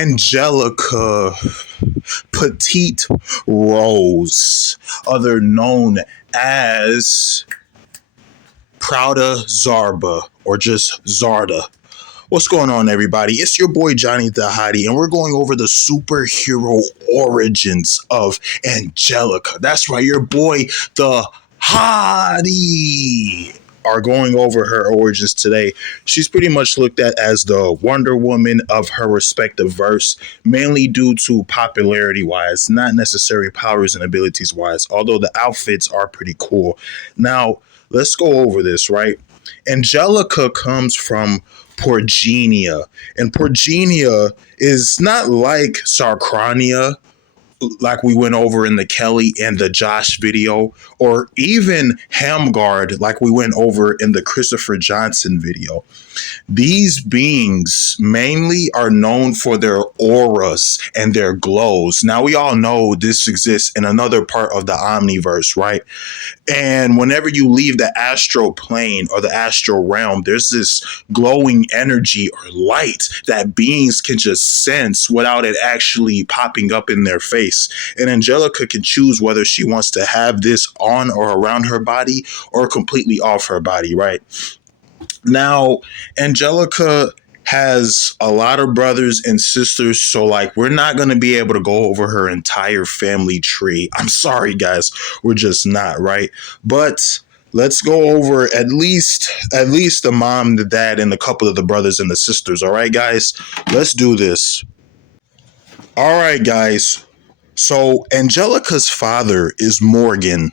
Angelica Petite Rose, other known as Prouda Zarba or just Zarda. What's going on, everybody? It's your boy Johnny the Hottie, and we're going over the superhero origins of Angelica. That's right, your boy the Hottie are going over her origins today. She's pretty much looked at as the Wonder Woman of her respective verse, mainly due to popularity wise, not necessarily powers and abilities wise, although the outfits are pretty cool. Now, let's go over this, right? Angelica comes from Porgenia, and Porgenia is not like Sarcrania, like we went over in the Kelly and the Josh video, or even Hamgard, like we went over in the Christopher Johnson video. These beings mainly are known for their auras and their glows. Now, we all know this exists in another part of the Omniverse, right? And whenever you leave the astral plane or the astral realm, there's this glowing energy or light that beings can just sense without it actually popping up in their face. And Angelica can choose whether she wants to have this on or around her body or completely off her body, right? Now, Angelica has a lot of brothers and sisters, so like we're not going to be able to go over her entire family tree. I'm sorry, guys, we're just not, right? But let's go over at least the mom, the dad, and a couple of the brothers and the sisters. All right, guys, let's do this. All right, guys. So Angelica's father is Morgan,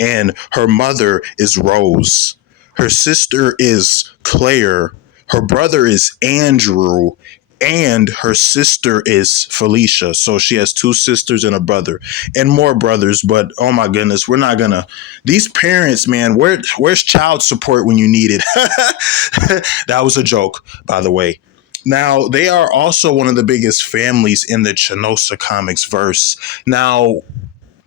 and her mother is Rose. Her sister is Claire. Her brother is Andrew, and her sister is Felicia. So she has two sisters and a brother, and more brothers. But oh my goodness, we're not gonna. These parents, man, where's child support when you need it? That was a joke, by the way. Now, they are also one of the biggest families in the Chanosa Comics verse. Now,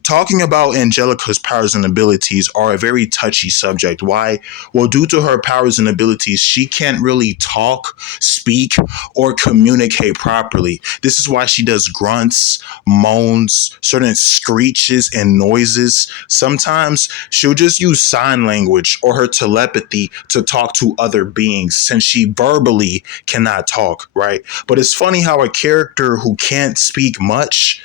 talking about Angelica's powers and abilities are a very touchy subject. Why? Well, due to her powers and abilities, she can't really talk, speak, or communicate properly. This is why she does grunts, moans, certain screeches, and noises. Sometimes she'll just use sign language or her telepathy to talk to other beings since she verbally cannot talk, right? But it's funny how a character who can't speak much,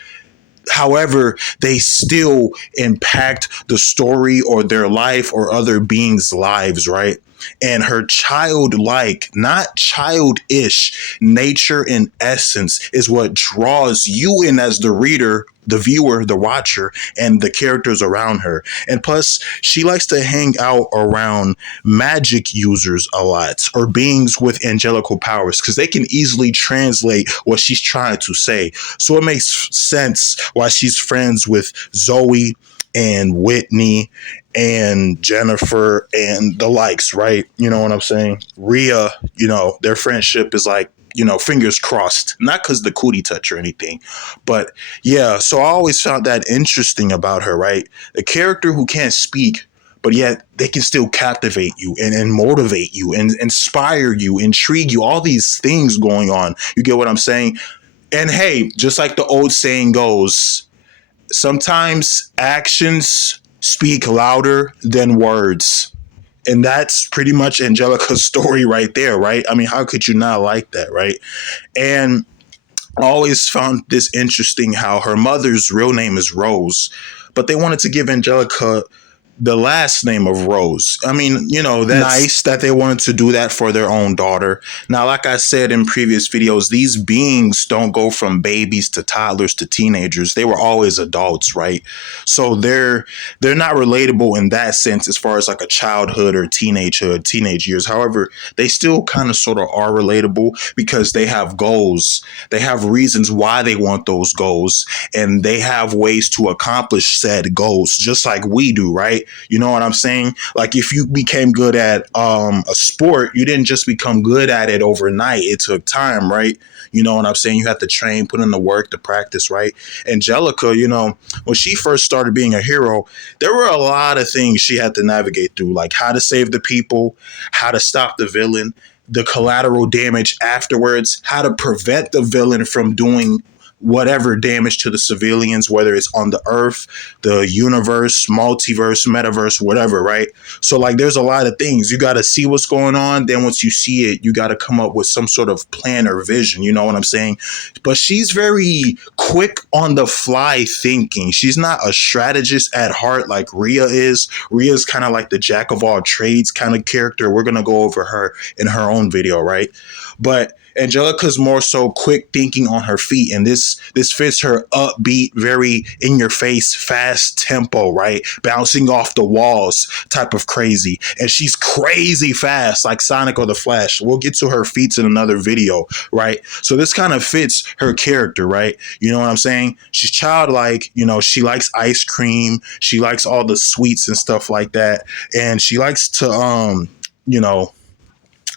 however, they still impact the story or their life or other beings' lives, right? And her childlike, not childish nature and essence is what draws you in as the reader, the viewer, the watcher, and the characters around her. And plus, she likes to hang out around magic users a lot, or beings with angelical powers, because they can easily translate what she's trying to say. So it makes sense why she's friends with Zoe and Whitney and Jennifer and the likes, right? You know what I'm saying? Rhea, their friendship is like, fingers crossed, not because the cootie touch or anything, but yeah. So I always found that interesting about her, right? A character who can't speak, but yet they can still captivate you and motivate you and inspire you, intrigue you, all these things going on. You get what I'm saying? And hey, just like the old saying goes, sometimes actions speak louder than words. And that's pretty much Angelica's story right there, right? I mean, how could you not like that, right? And I always found this interesting how her mother's real name is Rose, but they wanted to give Angelica the last name of Rose. I mean, that's nice that they wanted to do that for their own daughter. Now, like I said in previous videos, these beings don't go from babies to toddlers to teenagers. They were always adults, right? So they're not relatable in that sense as far as like a childhood or teenage years. However, they still kind of sort of are relatable because they have goals. They have reasons why they want those goals, and they have ways to accomplish said goals, just like we do, right? You know what I'm saying? Like if you became good at a sport, you didn't just become good at it overnight. It took time, right? You know what I'm saying? You have to train, put in the work, the practice, right? Angelica, when she first started being a hero, there were a lot of things she had to navigate through, like how to save the people, how to stop the villain, the collateral damage afterwards, how to prevent the villain from doing whatever damage to the civilians, whether it's on the earth, the universe, multiverse, metaverse, whatever, right? So, like, there's a lot of things. You got to see what's going on. Then, once you see it, you got to come up with some sort of plan or vision. You know what I'm saying? But she's very quick on the fly thinking. She's not a strategist at heart like Rhea is. Rhea's kind of like the jack of all trades kind of character. We're going to go over her in her own video, right? But Angelica's more so quick thinking on her feet, and this fits her upbeat, very in your face, fast tempo, right? Bouncing off the walls type of crazy. And she's crazy fast, like Sonic or the Flash. We'll get to her feats in another video, right? So this kind of fits her character, right? You know what I'm saying? She's childlike, you know, she likes ice cream, she likes all the sweets and stuff like that. And she likes to you know,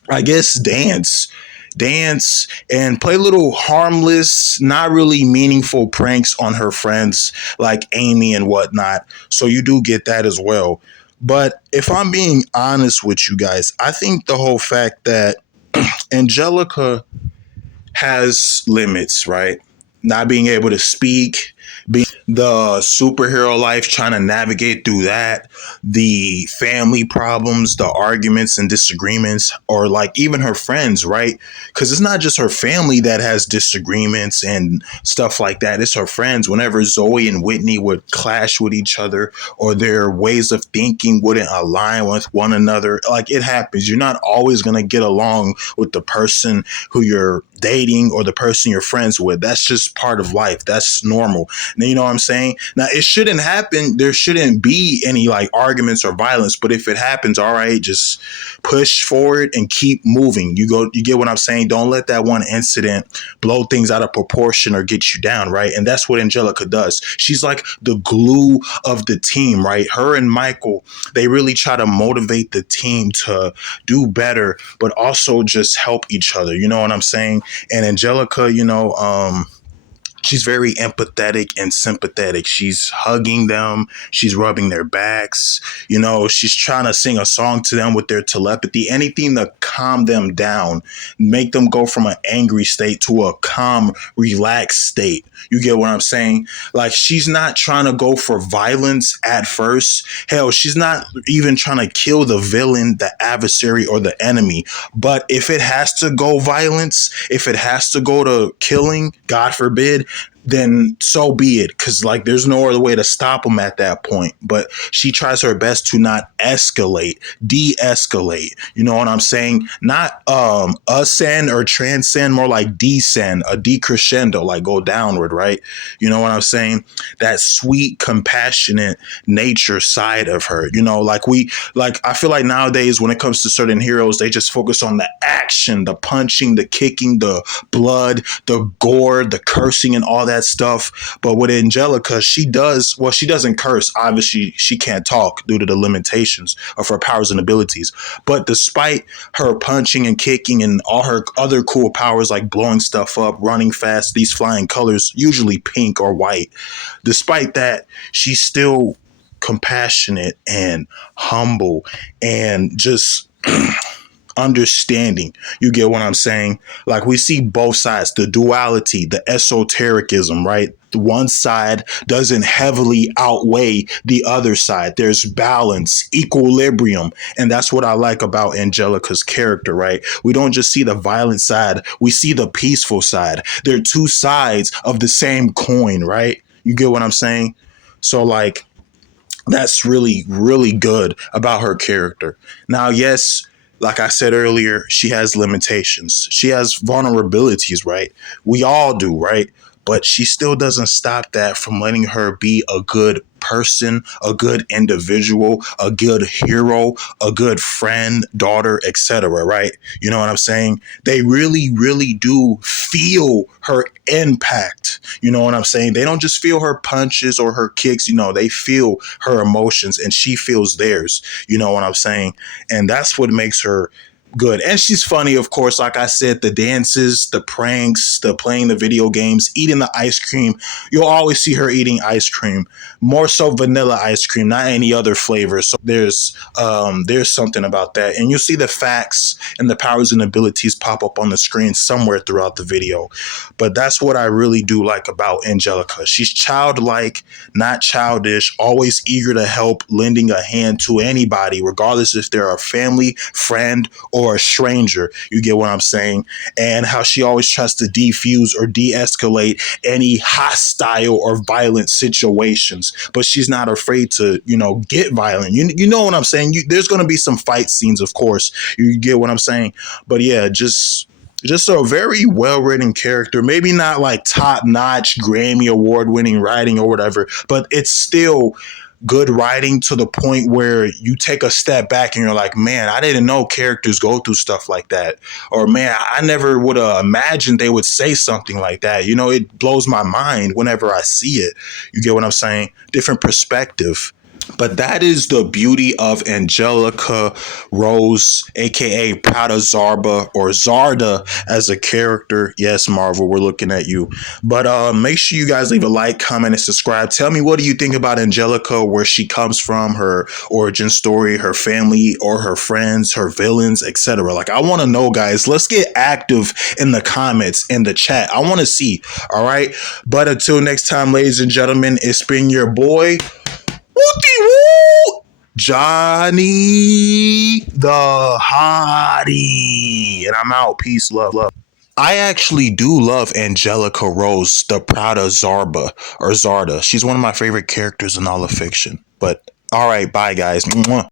I guess dance and play little harmless, not really meaningful pranks on her friends like Amy and whatnot. So you do get that as well. But if I'm being honest with you guys, I think the whole fact that Angelica has limits, right? Not being able to speak, being the superhero life, trying to navigate through that, the family problems, the arguments and disagreements, or like even her friends, right? Because it's not just her family that has disagreements and stuff like that. It's her friends. Whenever Zoe and Whitney would clash with each other or their ways of thinking wouldn't align with one another, like it happens. You're not always going to get along with the person who you're dating or the person you're friends with. That's just part of life. That's normal. Now, you know what I'm saying? Now, it shouldn't happen. There shouldn't be any like arguments or violence. But if it happens, all right, just push forward and keep moving. You get what I'm saying? Don't let that one incident blow things out of proportion or get you down, right? And that's what Angelica does. She's like the glue of the team, right? Her and Michael, they really try to motivate the team to do better, but also just help each other. You know what I'm saying? And Angelica, she's very empathetic and sympathetic. She's hugging them. She's rubbing their backs. You know, she's trying to sing a song to them with their telepathy, anything to calm them down, make them go from an angry state to a calm, relaxed state. You get what I'm saying? Like, she's not trying to go for violence at first. Hell, she's not even trying to kill the villain, the adversary, or the enemy. But if it has to go violence, if it has to go to killing, God forbid, then so be it. Because, like, there's no other way to stop them at that point. But she tries her best to not escalate, de-escalate. You know what I'm saying? Not ascend or transcend, more like descend, a decrescendo, like go downward, right? You know what I'm saying? That sweet, compassionate nature side of her. You know, I feel like nowadays when it comes to certain heroes, they just focus on the action, the punching, the kicking, the blood, the gore, the cursing, and all that stuff. But with Angelica, she doesn't curse. Obviously, she can't talk due to the limitations of her powers and abilities. But despite her punching and kicking and all her other cool powers like blowing stuff up, running fast, these flying colors, usually pink or white, despite that, she's still compassionate and humble and just understanding. You get what I'm saying? Like, we see both sides, the duality, the esotericism, right? The one side doesn't heavily outweigh the other side. There's balance, equilibrium. And that's what I like about Angelica's character, right? We don't just see the violent side, we see the peaceful side. They're two sides of the same coin, right? You get what I'm saying? So, like, that's really, really good about her character. Now, yes, like I said earlier, she has limitations. She has vulnerabilities, right? We all do, right? But she still doesn't stop that from letting her be a good person, a good individual, a good hero, a good friend, daughter, etc. Right? You know what I'm saying? They really, really do feel her impact. You know what I'm saying? They don't just feel her punches or her kicks. You know, they feel her emotions and she feels theirs. You know what I'm saying? And that's what makes her good. And she's funny, of course. Like I said, the dances, the pranks, the playing the video games, eating the ice cream. You'll always see her eating ice cream, more so vanilla ice cream, not any other flavor. So there's something about that. And you'll see the facts and the powers and abilities pop up on the screen somewhere throughout the video. But that's what I really do like about Angelica. She's childlike, not childish, always eager to help, lending a hand to anybody, regardless if they're a family, friend, or a stranger. You get what I'm saying? And how she always tries to defuse or de-escalate any hostile or violent situations, but she's not afraid to, get violent. You know what I'm saying? There's going to be some fight scenes, of course. You get what I'm saying? But yeah, just a very well written character. Maybe not like top notch Grammy award winning writing or whatever, but it's still good writing to the point where you take a step back and you're like, man, I didn't know characters go through stuff like that. Or, man, I never would have imagined they would say something like that. It blows my mind whenever I see it. You get what I'm saying? Different perspective. But that is the beauty of Angelica Rose, aka Prouda Zarba, or Zarda as a character. Yes, Marvel, we're looking at you. But make sure you guys leave a like, comment, and subscribe. Tell me, what do you think about Angelica, where she comes from, her origin story, her family, or her friends, her villains, etc. Like, I want to know, guys. Let's get active in the comments, in the chat. I want to see. All right. But until next time, ladies and gentlemen, it's been your boy, Woo! Johnny the Hottie. And I'm out. Peace, love. I actually do love Angelica Rose, the Prouda Zarba, or Zarda. She's one of my favorite characters in all of fiction. But all right, bye, guys. Mwah.